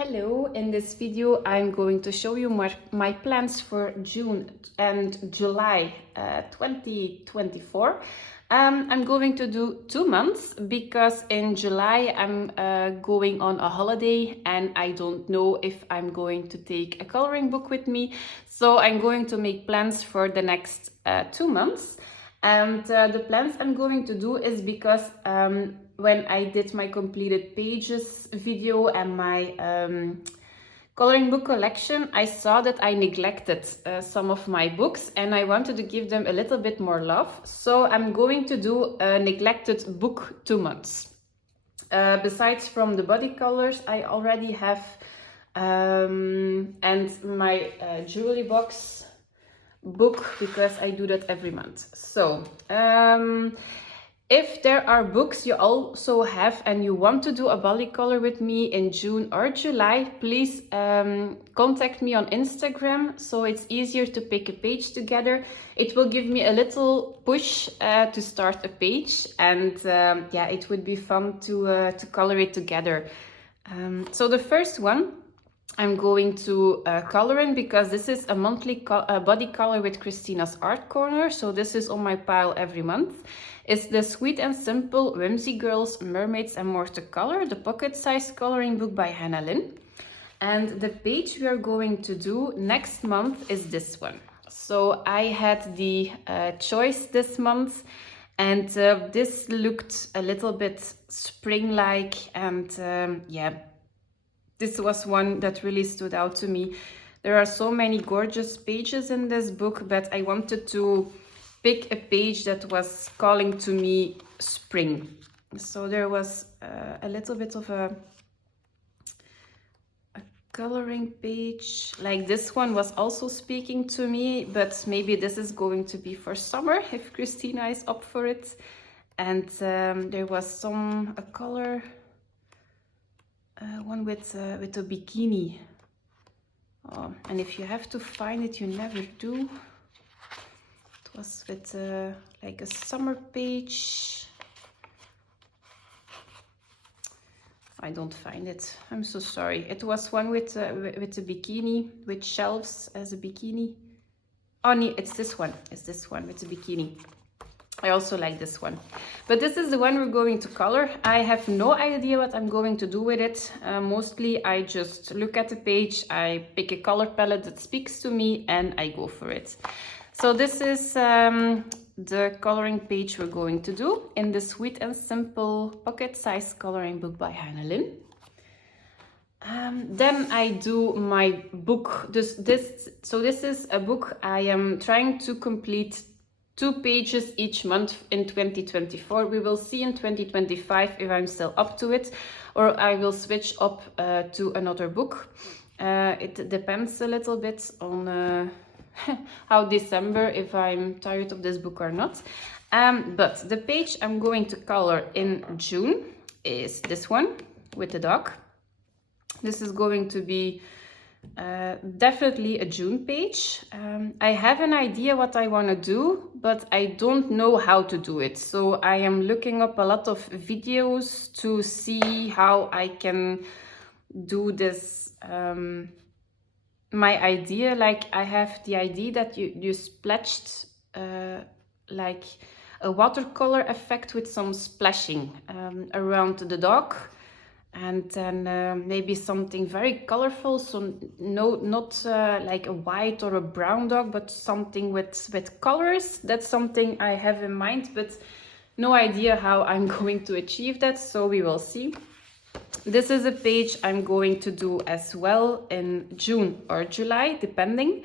Hello, in this video I'm going to show you my plans for June and July 2024. I'm going to do 2 months because in July I'm going on a holiday and I don't know if I'm going to take a coloring book with me. So I'm going to make plans for the next 2 months. And the plans I'm going to do is because when I did my completed pages video and my coloring book collection, I saw that I neglected some of my books and I wanted to give them a little bit more love. So I'm going to do a neglected book 2 months. Besides from the body colors I already have and my jewelry box book, because I do that every month. So if there are books you also have and you want to do a body color with me in June or July, please contact me on Instagram, so it's easier to pick a page together. It will give me a little push to start a page, and yeah, it would be fun to color it together. So the first one I'm going to color in, because this is a monthly body color with Christina's Art Corner. So this is on my pile every month. It's the Sweet and Simple Whimsy Girls, Mermaids and More to Color, the pocket size coloring book by Lynn. And the page we are going to do next month is this one. So I had the choice this month, and this looked a little bit spring-like, and yeah, this was one that really stood out to me. There are so many gorgeous pages in this book, but I wanted to pick a page that was calling to me spring. So there was a little bit of a coloring page. Like this one was also speaking to me, but maybe this is going to be for summer if Christina is up for it. And there was a color. One with a bikini. Oh, and if you have to find it, you never do. It was with like a summer page. I don't find it. I'm so sorry. It was one with a bikini, with shelves as a bikini. Oh, no, it's this one. It's this one with a bikini. I also like this one, but this is the one we're going to color. I have no idea what I'm going to do with it. Mostly I just look at the page, I pick a color palette that speaks to me, and I go for it. So this is the coloring page we're going to do in the Sweet and Simple pocket size coloring book by Lynn. Then I do my book. This is a book I am trying to complete 2 pages each month in 2024. We will see in 2025 if I'm still up to it, or I will switch up to another book. It depends a little bit on how December, if I'm tired of this book or not. But the page I'm going to color in June is this one with the dog. This is going to be definitely a June page. I have an idea what I want to do, but I don't know how to do it. So I am looking up a lot of videos to see how I can do this. My idea, like I have the idea that you splashed like a watercolor effect with some splashing around the dog. And then maybe something very colorful, so not like a white or a brown dog, but something with colors. That's something I have in mind, but no idea how I'm going to achieve that, so we will see. This is a page I'm going to do as well in June or July, depending.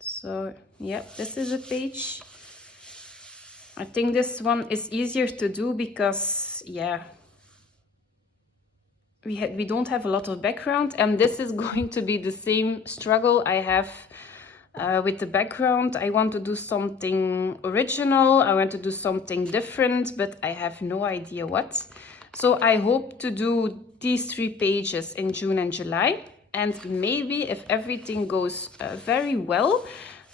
So yeah, this is a page. I think this one is easier to do because, yeah, we don't have a lot of background, and this is going to be the same struggle I have with the background. I want to do something original, I want to do something different, but I have no idea what. So I hope to do these 3 pages in June and July, and maybe if everything goes very well,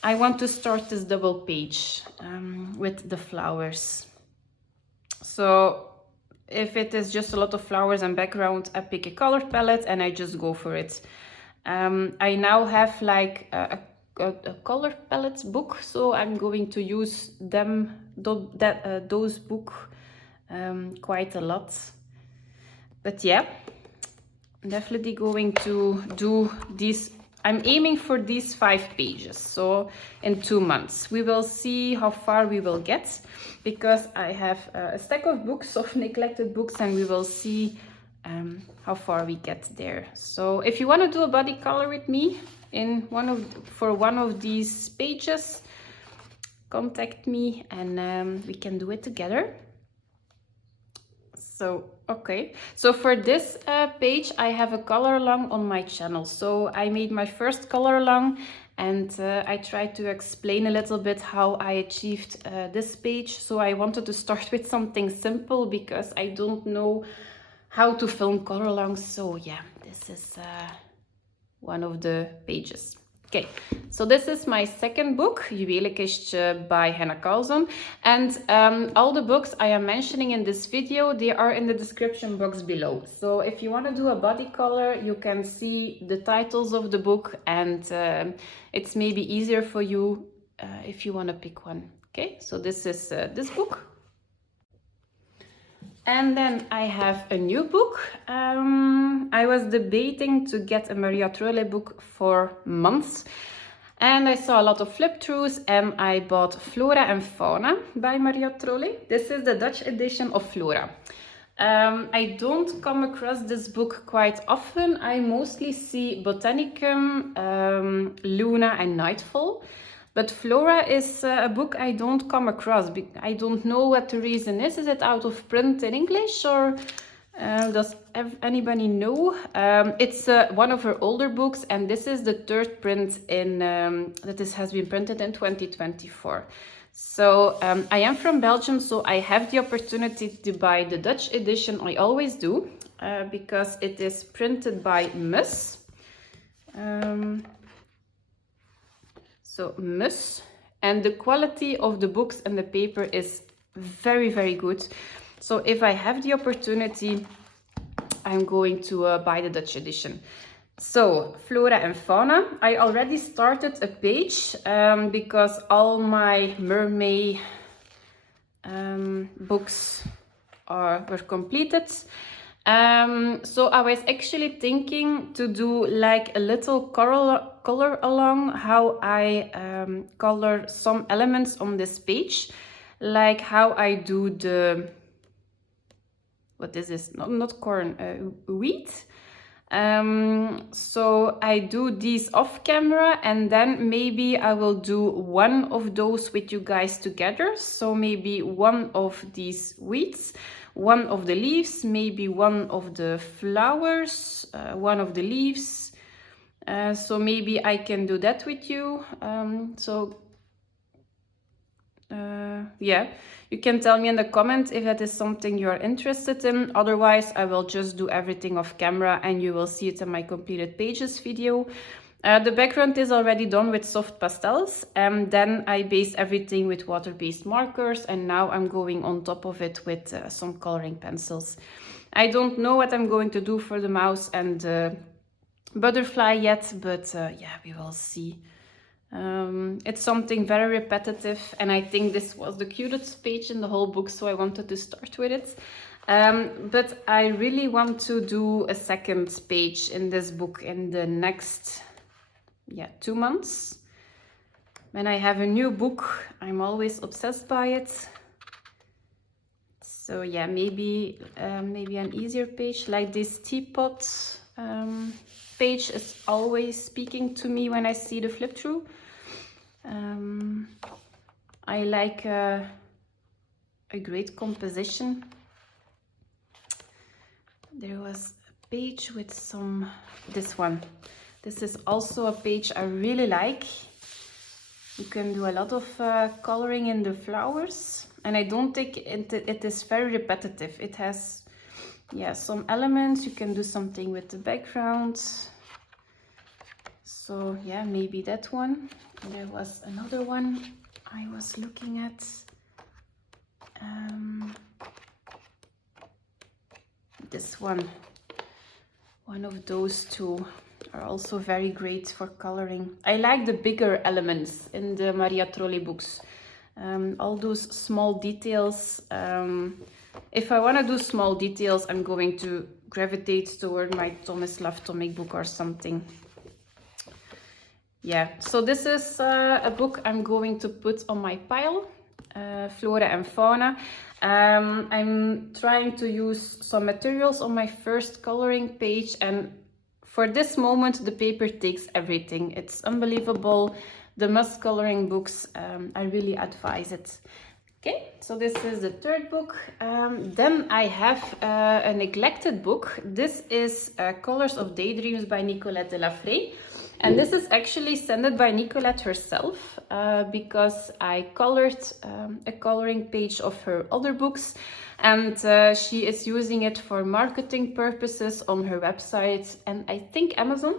I want to start this double page with the flowers. So if it is just a lot of flowers and background, I pick a color palette and I just go for it. I now have like a color palettes book, so I'm going to use those book quite a lot. But yeah, definitely going to do these. I'm aiming for these 5 pages, so in 2 months. We will see how far we will get, because I have a stack of books, of neglected books, and we will see how far we get there. So if you want to do a body color with me for one of these pages, contact me and we can do it together. So, okay. So for this page, I have a color along on my channel. So I made my first color along, and I tried to explain a little bit how I achieved this page. So I wanted to start with something simple because I don't know how to film color alongs. So yeah, this is one of the pages. Okay, so this is my second book, Juwelenkistje by Hanna Karlzon. And all the books I am mentioning in this video, they are in the description box below. So if you want to do a body color, you can see the titles of the book, and it's maybe easier for you if you want to pick one. Okay, so this is this book. And then I have a new book. I was debating to get a Maria Trolle book for months. And I saw a lot of flip-throughs, and I bought Flora and Fauna by Maria Trolle. This is the Dutch edition of Flora. I don't come across this book quite often. I mostly see Botanicum, Luna and Nightfall. But Flora is a book I don't come across. I don't know what the reason is. Is it out of print in English, or does anybody know? It's one of her older books, and this is the 3rd print that this has been printed in 2024. So I am from Belgium, so I have the opportunity to buy the Dutch edition. I always do, because it is printed by Mus. So Mus, and the quality of the books and the paper is very, very good. So if I have the opportunity, I'm going to buy the Dutch edition. So Flora and Fauna, I already started a page because all my mermaid books were completed. So I was actually thinking to do like a little color along how I color some elements on this page, like how I do the, what is this? Not corn, wheat. So I do these off camera, and then maybe I will do one of those with you guys together. So maybe one of these wheats, one of the leaves, maybe one of the flowers, one of the leaves. So maybe I can do that with you. Yeah, you can tell me in the comments if that is something you are interested in. Otherwise, I will just do everything off camera and you will see it in my completed pages video. The background is already done with soft pastels, and then I base everything with water-based markers, and now I'm going on top of it with some coloring pencils. I don't know what I'm going to do for the mouse and the butterfly yet, but yeah, we will see. It's something very repetitive, and I think this was the cutest page in the whole book, so I wanted to start with it. But I really want to do a second page in this book in the next 2 months. When I have a new book, I'm always obsessed by it. So yeah, maybe an easier page like this teapot page is always speaking to me when I see the flip through. I like a great composition. There was a page with this one. This is also a page I really like. You can do a lot of coloring in the flowers, and I don't think it is very repetitive. It has some elements. You can do something with the background. So yeah, maybe that one. There was another one I was looking at. this one. One of those two are also very great for coloring. I like the bigger elements in the Maria Trolle books. All those small details. If I want to do small details, I'm going to gravitate toward my Thomas Love Tomic book or something. Yeah, so this is a book I'm going to put on my pile, Flora and Fauna. I'm trying to use some materials on my first coloring page, and for this moment the paper takes everything. It's unbelievable. The must coloring books, I really advise it. Okay, so this is the third book. Then I have a neglected book. This is Colors of Daydreams by Nikolette Delafraye. And this is actually sent by Nikolette herself because I colored a coloring page of her other books, and she is using it for marketing purposes on her website and I think Amazon.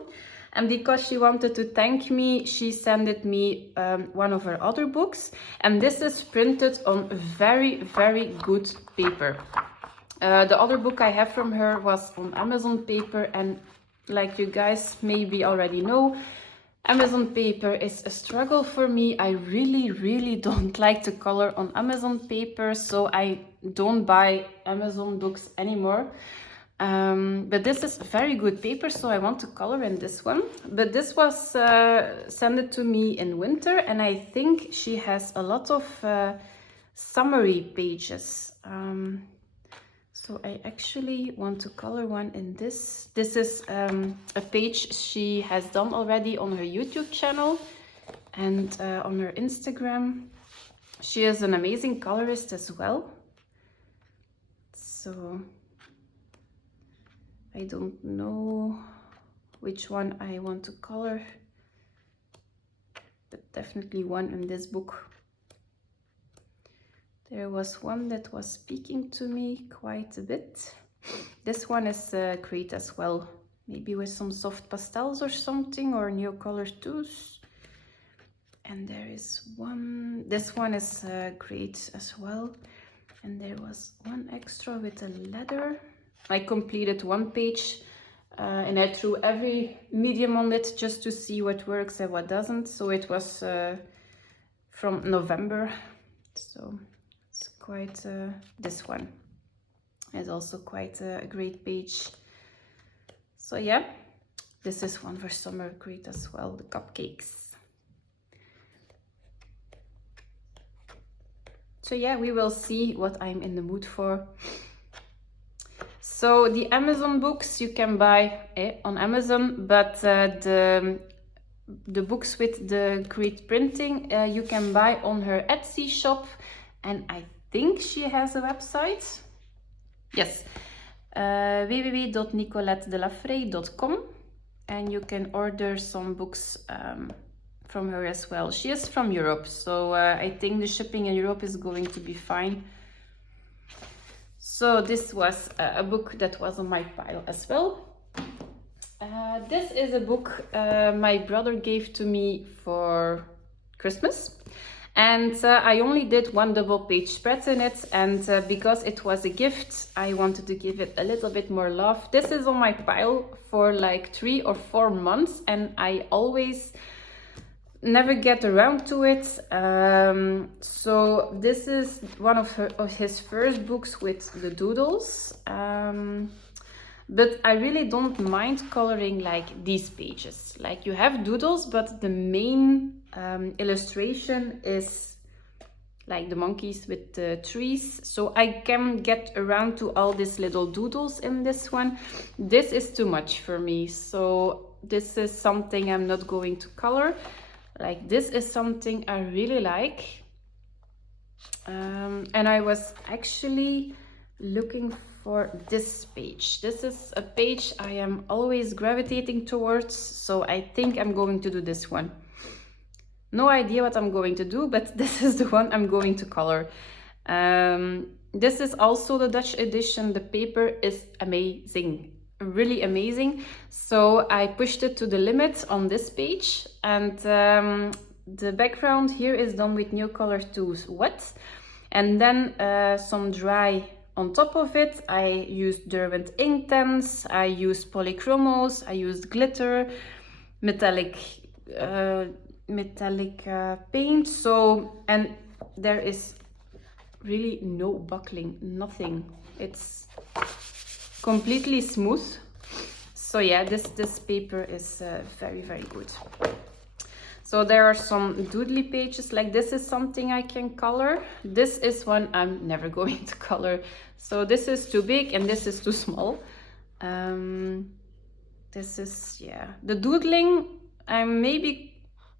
And because she wanted to thank me, she sent me one of her other books, and this is printed on very, very good paper. The other book I have from her was on Amazon paper, and like you guys maybe already know, Amazon paper is a struggle for me. I really don't like to color on Amazon paper, so I don't buy Amazon books anymore. But this is very good paper, so I want to color in this one. But this was sent to me in winter, and I think she has a lot of summary pages. So I actually want to color one in this. This is a page she has done already on her YouTube channel and on her Instagram. She is an amazing colorist as well. So I don't know which one I want to color, but definitely one in this book. There was one that was speaking to me quite a bit. This one is great as well. Maybe with some soft pastels or something, or Neocolor 2s. And there is one. This one is great as well. And there was one extra with a leather. I completed one page and I threw every medium on it just to see what works and what doesn't. So it was from November. So quite this one is also quite a great page. So yeah, this is one for summer, great as well, the cupcakes. So yeah, we will see what I'm in the mood for. So the Amazon books you can buy on Amazon, but the books with the great printing you can buy on her Etsy shop, and I think she has a website. Yes, www.nicolettedelafraye.com, and you can order some books from her as well. She is from Europe, so I think the shipping in Europe is going to be fine. So this was a book that was on my pile as well. This is a book my brother gave to me for Christmas. And I only did one double page spread in it, and because it was a gift, I wanted to give it a little bit more love. This is on my pile for like 3 or 4 months, and I always never get around to it. So this is one of his first books with the doodles. But I really don't mind coloring like these pages. Like you have doodles, but the main illustration is like the monkeys with the trees. So I can get around to all these little doodles in this one. This is too much for me. So this is something I'm not going to color. Like this is something I really like. And I was actually looking for this page. This is a page I am always gravitating towards, so I think I'm going to do this one. No idea what I'm going to do, but this is the one I'm going to color. This is also the Dutch edition. The paper is amazing, really amazing. So I pushed it to the limit on this page, and the background here is done with Neocolor 2's wet, and then some dry on top of it, I used Derwent Inktense, I used polychromos, I used glitter, metallic paint. So, and there is really no buckling, nothing. It's completely smooth. So yeah, this paper is very, very good. So there are some doodly pages, like this is something I can color. This is one I'm never going to color. So this is too big and this is too small. This is, yeah, the doodling, I'm maybe,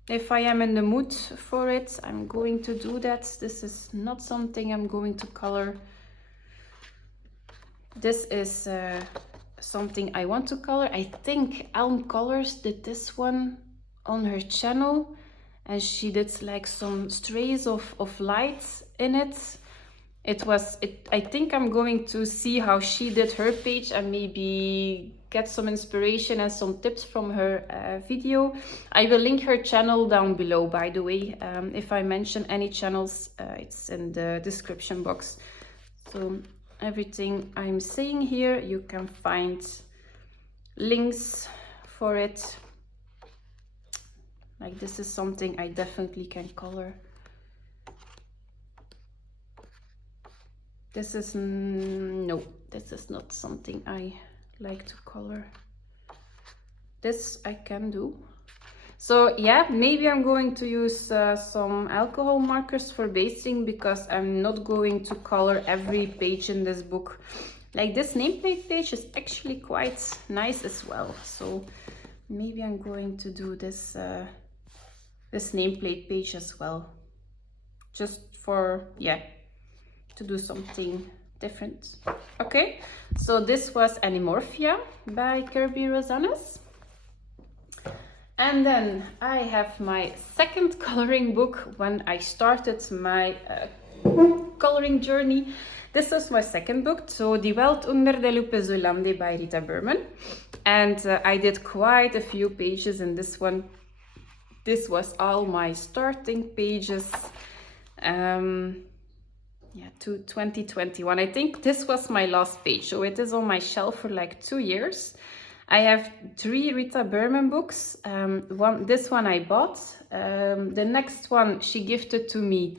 if I am in the mood for it, I'm going to do that. This is not something I'm going to color. This is something I want to color. I think Elm Colors did this one on her channel, and she did like some strays of lights in it. I think I'm going to see how she did her page and maybe get some inspiration and some tips from her video. I will link her channel down below, by the way. If I mention any channels, it's in the description box. So everything I'm saying here, you can find links for it. Like this is something I definitely can color. This is, no, this is not something I like to color. This I can do. So yeah, maybe I'm going to use some alcohol markers for basing, because I'm not going to color every page in this book. Like this nameplate page is actually quite nice as well. So maybe I'm going to do this this nameplate page as well, just for, yeah, to do something different. Okay, so this was Animorphia by Kerby Rosanes. And then I have my second coloring book when I started my coloring journey. This was my second book, so Die Welt, unter, Lande by Rita Berman. And I did quite a few pages in this one. This was all my starting pages. Yeah, to 2021. I think this was my last page, so it is on my shelf for like 2 years. I have 3 Rita Berman books. This one I bought. The next one she gifted to me.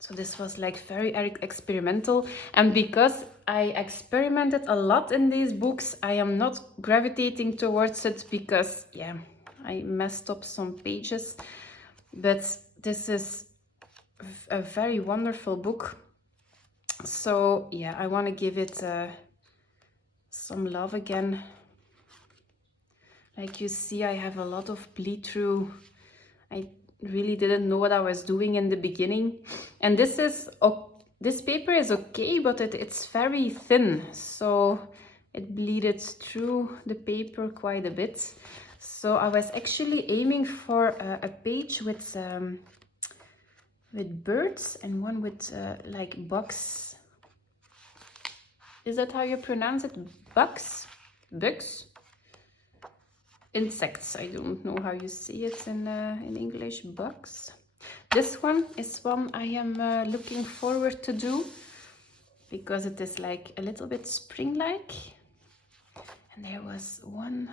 So this was like very experimental, and because I experimented a lot in these books, I am not gravitating towards it because, yeah, I messed up some pages. But this is a very wonderful book. So yeah, I want to give it some love again. Like you see, I have a lot of bleed through. I really didn't know what I was doing in the beginning. And this paper is okay, but it's very thin, so it bleeded through the paper quite a bit. So I was actually aiming for a page with birds and one with like bugs. Is that how you pronounce it? Bugs? Bugs? Insects. I don't know how you see it in English. Bugs. This one is one I am looking forward to do, because it is like a little bit spring-like. And there was one.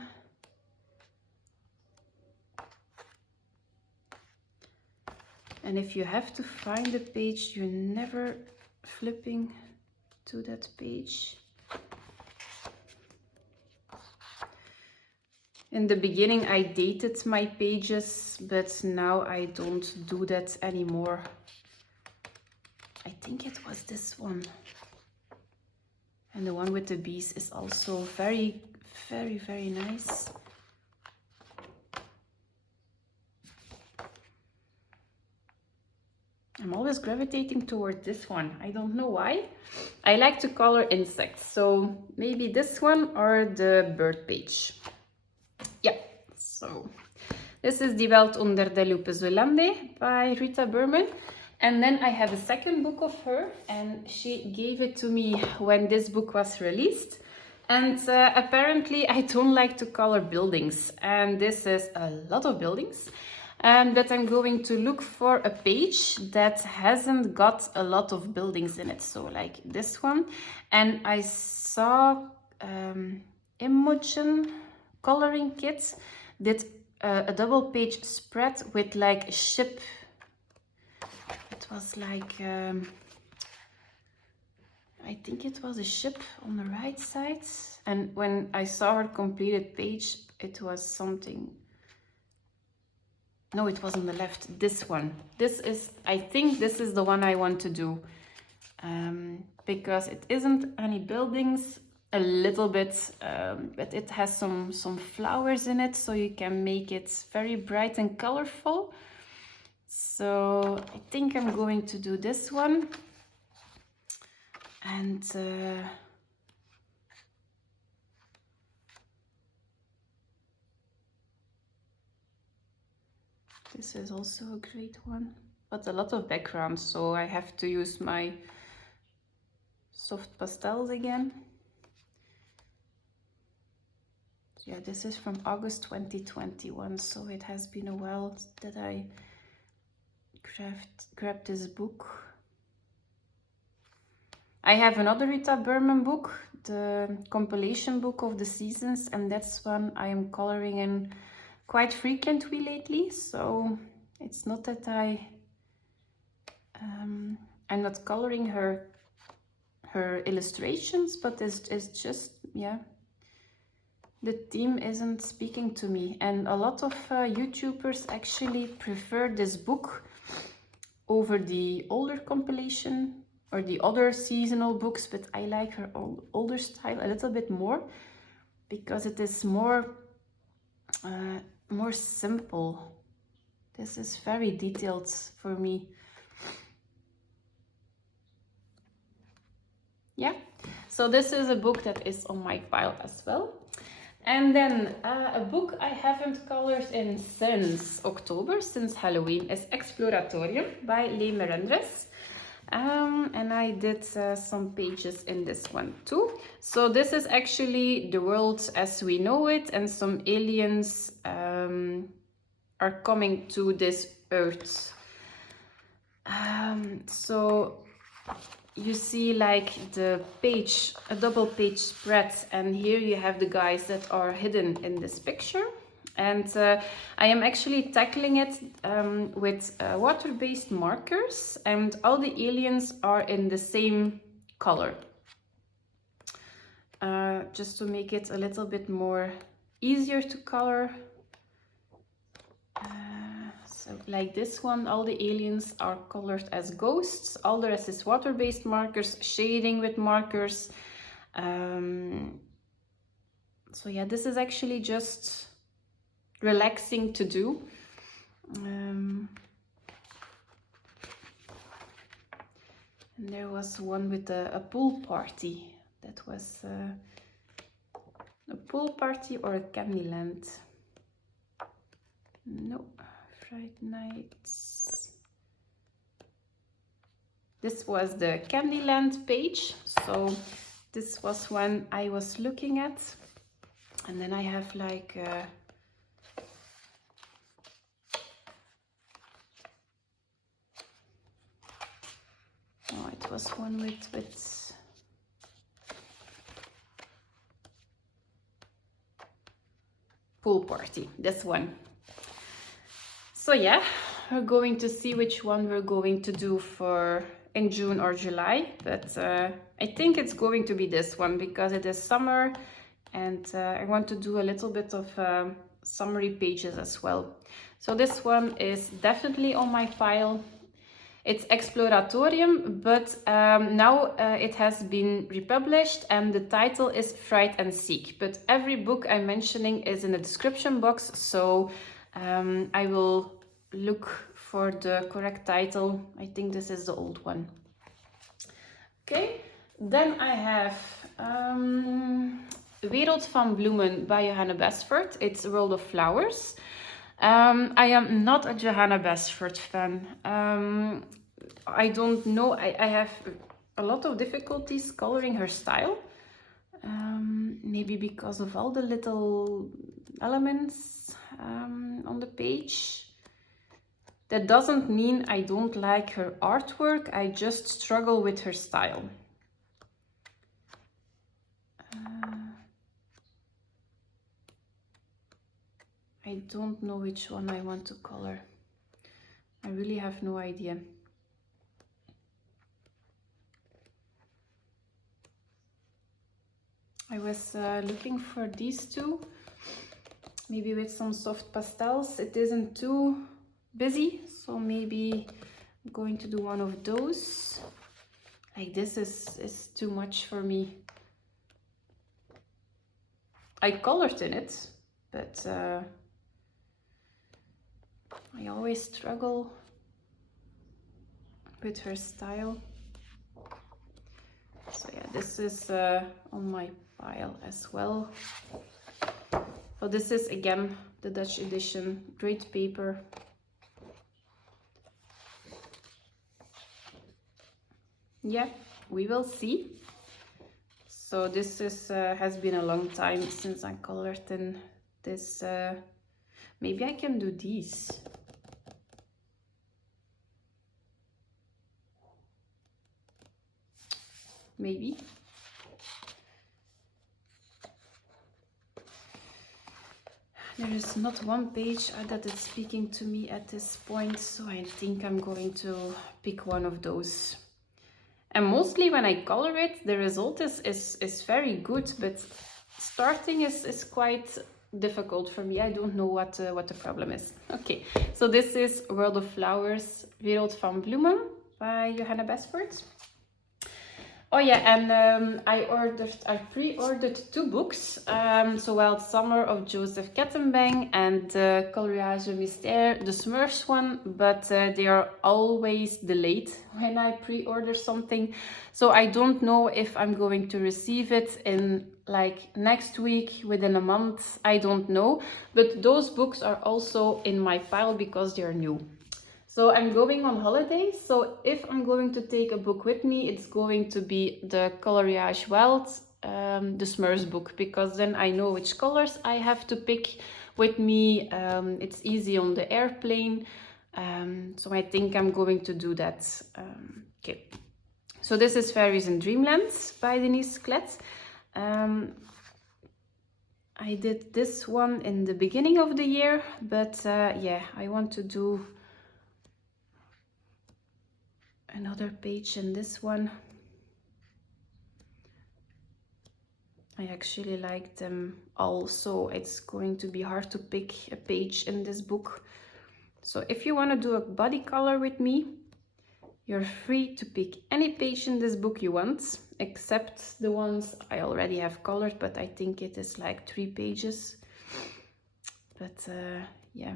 And if you have to find a page, you're never flipping to that page. In the beginning, I dated my pages, but now I don't do that anymore. I think it was this one. And the one with the bees is also very, very, very nice. I'm always gravitating toward this one. I don't know why. I like to color insects, so maybe this one or the bird page. Yeah, so this is Die Welt unter Lupe Lande by Rita Berman. And then I have a second book of her, and she gave it to me when this book was released. And apparently I don't like to color buildings, and this is a lot of buildings. that I'm going to look for a page that hasn't got a lot of buildings in it. So like this one. And I saw Imogen coloring kit did a double page spread with like a ship. It was like, I think it was a ship on the right side. And when I saw her completed page, it was something. No, it was on the left. This one. This is, I think this is the one I want to do. Because it isn't any buildings, a little bit, but it has some flowers in it, so you can make it very bright and colorful. So I think I'm going to do this one. And this is also a great one, but a lot of background, so I have to use my soft pastels again. Yeah, this is from August 2021, so it has been a while that I grabbed this book. I have another Rita Berman book, the compilation book of the seasons, and that's one I am coloring in quite frequently lately. So it's not that I'm not coloring her illustrations, but it's just, yeah, the theme isn't speaking to me. And a lot of YouTubers actually prefer this book over the older compilation or the other seasonal books, but I like her older style a little bit more because it is more simple. This is very detailed for me. Yeah, so this is a book that is on my pile as well. And then a book I haven't colored in since October, since Halloween, is Exploratorium by Lei Melendres. And I did some pages in this one too. So this is actually the world as we know it, and some aliens are coming to this earth. So you see like the page, a double page spread, and here you have the guys that are hidden in this picture. And I am actually tackling it with water-based markers, and all the aliens are in the same color. Just to make it a little bit more easier to color. So like this one, all the aliens are colored as ghosts. All the rest is water-based markers, shading with markers. So yeah, this is actually just relaxing to do. And there was one with a pool party. That was a pool party or a Candyland. No, Friday nights. This was the Candyland page. So this was one I was looking at. And then I have like oh, it was one with pool party, this one. So yeah, we're going to see which one we're going to do for in June or July, but I think it's going to be this one because it is summer, and I want to do a little bit of summary pages as well. So this one is definitely on my file. It's Exploratorium, but now it has been republished and the title is Fright and Seek. But every book I'm mentioning is in the description box, so I will look for the correct title. I think this is the old one. Okay, then I have Wereld van Bloemen by Johanna Basford. It's a World of Flowers. I am not a Johanna Basford fan. I don't know, I have a lot of difficulties coloring her style. Maybe because of all the little elements on the page. That doesn't mean I don't like her artwork, I just struggle with her style. I don't know which one I want to color. I really have no idea. I was looking for these two, maybe with some soft pastels. It isn't too busy, so maybe I'm going to do one of those. Like this is too much for me. I colored in it, but I always struggle with her style. So yeah, this is on my pile as well. So this is again the Dutch edition, great paper. Yeah, we will see. So this is has been a long time since I colored in this. Maybe I can do these. Maybe. There is not one page that is speaking to me at this point, so I think I'm going to pick one of those. And mostly when I color it, the result is very good, but starting is quite difficult for me. I don't know what the problem is. Okay, so this is World of Flowers, Wereld van Bloemen by Johanna Basford. Oh yeah, and I pre-ordered two books. So Wild Summer of Joseph Kettenbang and Coloriage Mystère, the Smurfs one, but they are always delayed when I pre-order something. So I don't know if I'm going to receive it in like next week, within a month, I don't know. But those books are also in my pile because they are new. So I'm going on holiday, so if I'm going to take a book with me, it's going to be the Coloriage Welt, the Smurfs book, because then I know which colors I have to pick with me. It's easy on the airplane, so I think I'm going to do that. Okay, so this is Fairies in Dreamland by Nikolette. I did this one in the beginning of the year, but yeah, I want to do another page in this one. I actually like them all, so it's going to be hard to pick a page in this book. So if you want to do a body color with me, you're free to pick any page in this book you want, except the ones I already have colored, but I think it is like 3 pages. But yeah,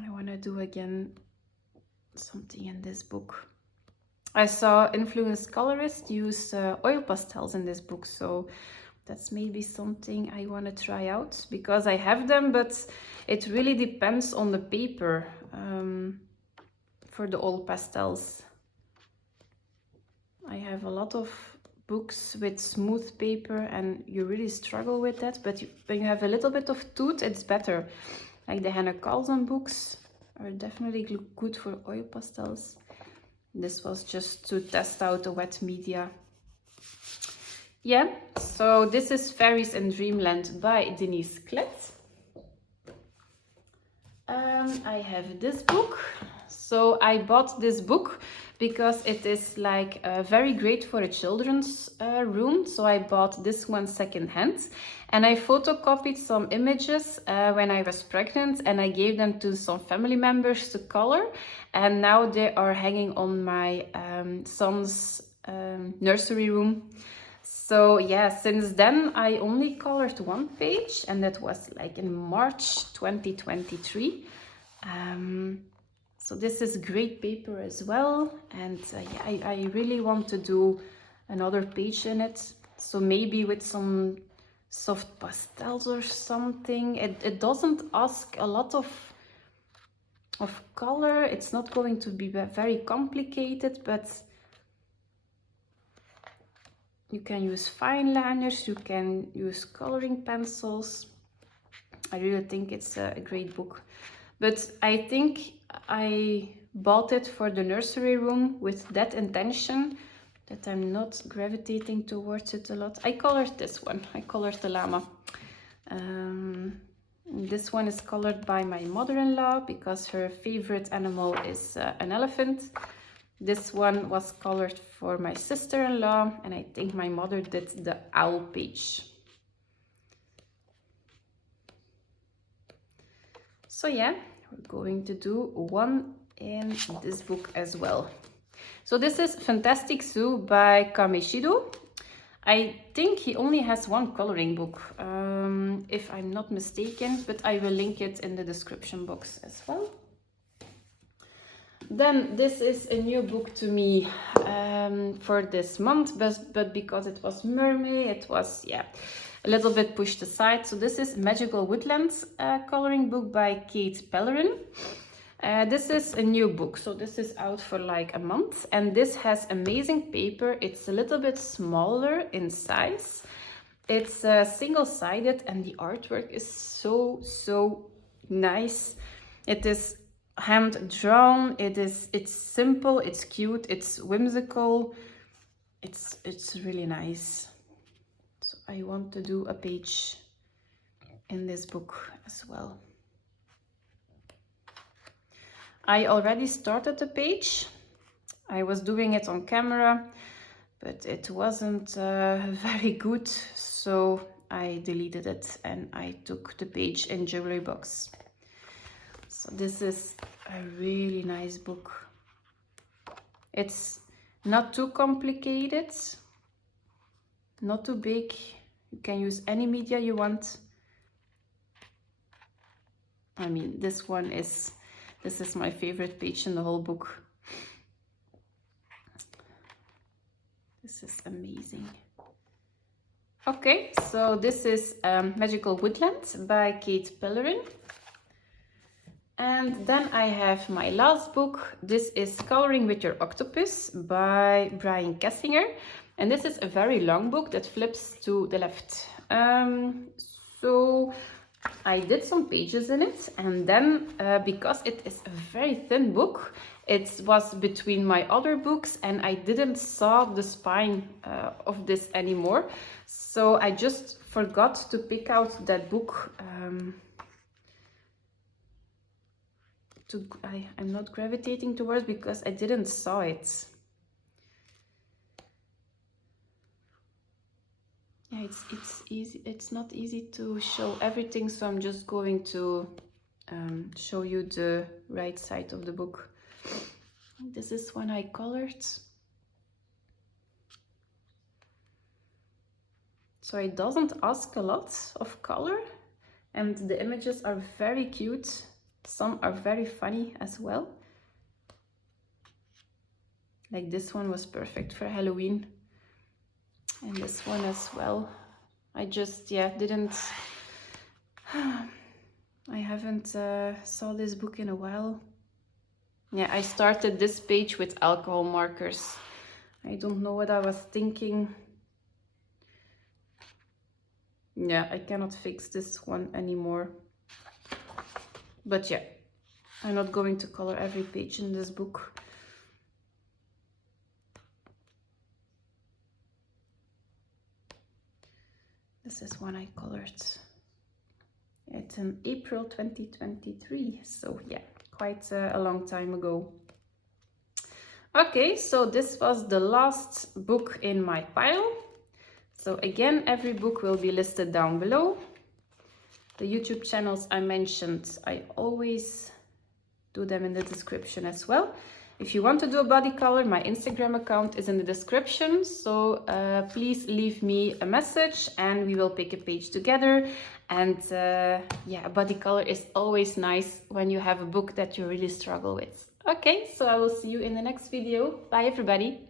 I want to do again something in this book. I saw influenced colorists use oil pastels in this book, so that's maybe something I want to try out, because I have them, but it really depends on the paper for the oil pastels. I have a lot of books with smooth paper and you really struggle with that, but when you have a little bit of tooth, it's better. Like the Hanna Karlzon books are definitely good for oil pastels. This was just to test out the wet media. Yeah, so this is Fairies in Dreamland by Nikolette. I have this book. So I bought this book because it is like very great for a children's room. So I bought this one secondhand, and I photocopied some images when I was pregnant, and I gave them to some family members to color, and now they are hanging on my son's nursery room. So yeah, since then I only colored one page, and that was like in March 2023. So this is great paper as well, and yeah, I really want to do another page in it. So maybe with some soft pastels or something. It doesn't ask a lot of color. It's not going to be very complicated, but you can use fine liners, you can use coloring pencils. I really think it's a great book. But I think I bought it for the nursery room with that intention, that I'm not gravitating towards it a lot. I colored this one. I colored the llama. This one is colored by my mother-in-law because her favorite animal is an elephant. This one was colored for my sister-in-law, and I think my mother did the owl page. So yeah, we're going to do one in this book as well. So this is Fantastic Zoo by Kameshido. I think he only has one coloring book, if I'm not mistaken, but I will link it in the description box as well. Then this is a new book to me for this month, but because it was Mermaid, it was, yeah, a little bit pushed aside. So this is Magical Woodlands coloring book by Kate Pellerin. This is a new book, so this is out for like a month, and this has amazing paper. It's a little bit smaller in size. It's single-sided, and the artwork is so nice. It is hand drawn. It's simple. It's cute. It's whimsical. It's really nice. So I want to do a page in this book as well. I already started the page. I was doing it on camera, but it wasn't very good, so I deleted it and I took the page in jewelry box. So this is a really nice book. It's not too complicated, not too big. You can use any media you want. I mean, this is my favorite page in the whole book. This is amazing. Okay, so this is Magical Woodlands by Kate Pellerin. And then I have my last book. This is Coloring with Your Octopus by Brian Kesinger. And this is a very long book that flips to the left. So I did some pages in it, and then because it is a very thin book, it was between my other books and I didn't saw the spine of this anymore. So I just forgot to pick out that book. I'm not gravitating towards because I didn't saw it. Yeah, it's easy. It's not easy to show everything, so I'm just going to show you the right side of the book. This is when I colored. So it doesn't ask a lot of color, and the images are very cute. Some are very funny as well. Like this one was perfect for Halloween. And this one as well. I just, yeah, didn't, I haven't saw this book in a while. Yeah, I started this page with alcohol markers. I don't know what I was thinking. Yeah, I cannot fix this one anymore. But yeah, I'm not going to color every page in this book. This is one I colored. It's in April 2023, so yeah, quite a long time ago. Okay, so this was the last book in my pile. So again, every book will be listed down below. The YouTube channels I mentioned, I always do them in the description as well. If you want to do a body color, my Instagram account is in the description. So please leave me a message and we will pick a page together. And yeah, a body color is always nice when you have a book that you really struggle with. Okay, so I will see you in the next video. Bye everybody.